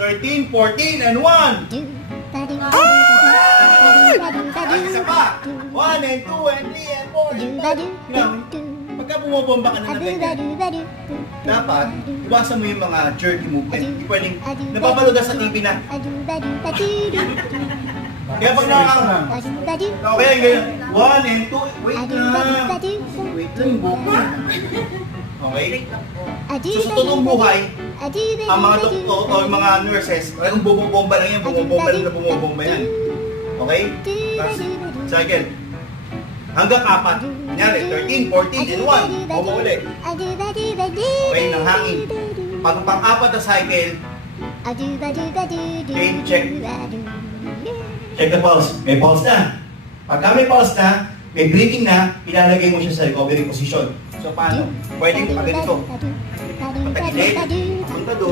13, 14, and 1. Isa pa. 1 and 2 and 3 and 4 and 5. Pagka bumobomba ka na ng ganyan, dapat iwasan mo yung mga jerky movement. Hindi pwedeng napapanood ka sa TV na. Kaya pag nakakang, okay, ganyan. 1 and 2, wait lang. Wait lang, buka. Okay? So sa totoong buhay, ang mga doktor o yung mga nurses, talagang bumobomba lang yan, bumobomba yan. Okay? Tapos, cycle. Hanggang 4. Kunyari, 13, 14, and 1. Bumaba ulit. Okay, ng hangin. Pag pang-4 na cycle, okay, check. Check the pulse. May pulse na. Pagka may pulse na, may breathing na, ilalagay mo siya sa recovery position. So paano? Pwedeng pag ganito. Patagilid. Punta doon.